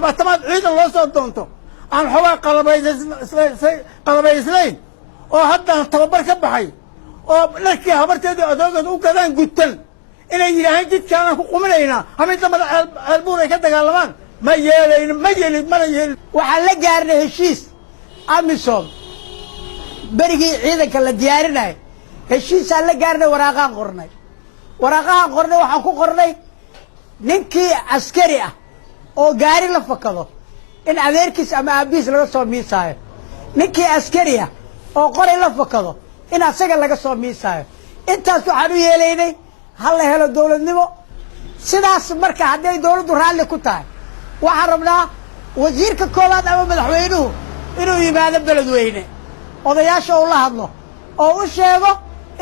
labaatamaad ciidan loo soo doonto aan xogaa qalabaysnayn oo haddana tababar ka baxay oo dharkii habarteedii odoogeeda u gadaan gutan inay yidhaahaan jidkaanaan ku quminaynaa habeen dambada ceelbuur ay ka dagaalamaan ma yeelayno ma yeelid mana yeelid waxaan la gaarnay heshiis amisom berigii ciidanka la diyaarinay heshiisaan la gaarnay waraaqaan qornay waxaan ku qornay ninkii askari ah oo gaari la fakado in adeerkiis ama aabihiis laga soo miisaayo ninkii askari ah oo qoray la fakado in asaga laga soo miisaayo intaas waxaan u yeelaynay ha la helo dowladnimo sidaas marka hadday dowladdu raalli ku tahay waxaan rabnaa wasiirka koowaad ama madaxweynuhu inuu yimaado beledweyne odayaasha uu la hadlo oo u sheego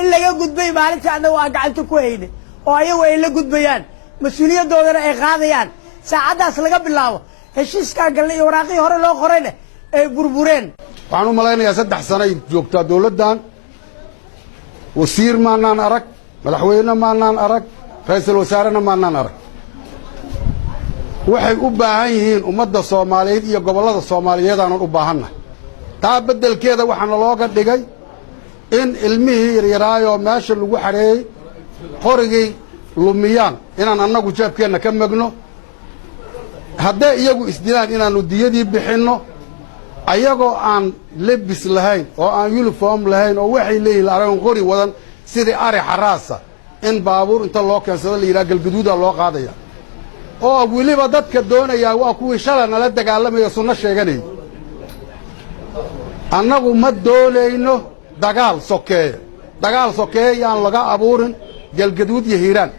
in laga gudbay maalintii annagu aan gacanta ku hayne oo ayagu ay la gudbayaan mas-uuliyadoodana ay qaadayaan saacaddaas laga bilaabo heshiiskaan galnay iyo waraaqihii hore loo qorayna ay burbureen waxaan u malaynayaa 3 sanay joogtaa dowladdan wasiir maanaan arag madaxweyne maanaan arag ra'iisul wasaarena maanaan arag waxay u baahan yihiin ummadda Soomaaliyeed iyo gobollada Soomaaliyeed aan u baahannahay taa beddelkeeda waxaana looga dhigay in ilmihii yaryaraayo meesha lagu xareeyay qorigii lumiyaan inaan annagu jeebkeenna ka magno hadday iyagu isdilaan inaannu diyadii bixinno ayagoo aan lebis lahayn oo aan uniform lahayn oo waxay leeyihin la aragon qori wadan sidii ari xaraasa in baabuur inta loo keensado la yidhaha galgaduudaa loo qaadaya oo weliba dadka doonayaa waa kuwii shala nala dagaalamaya sunno sheeganayay annagu ma doonayno dagaal sokeeye yaan laga abuurin galgaduud iyo hiiraan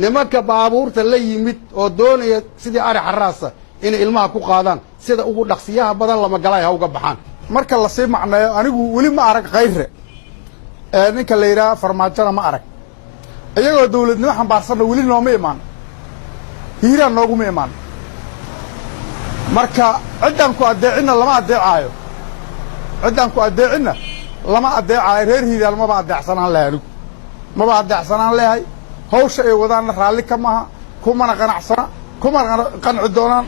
nimanka baabuurta la yimid oo doonaya sidii ari xaraasa inay ilmaha ku qaadaan sida ugu dhaqsiyaha badan lama galay ha uga baxaan marka la sii macneeyo anigu weli ma arag khayre ninka la yidhaha farmaajona ma arag iyagoo dawladnimo xambaarsanna weli nooma imaan hiiraan nooguma imaan marka ciddaan ku addeecinna lama addeecaayo reer hiiraan maba addeecsanaan lehay anigu maba addeecsanaan leehay hawsha ay wadaanna raalli ka maaha kumana qanacsana kumana qanci doonaan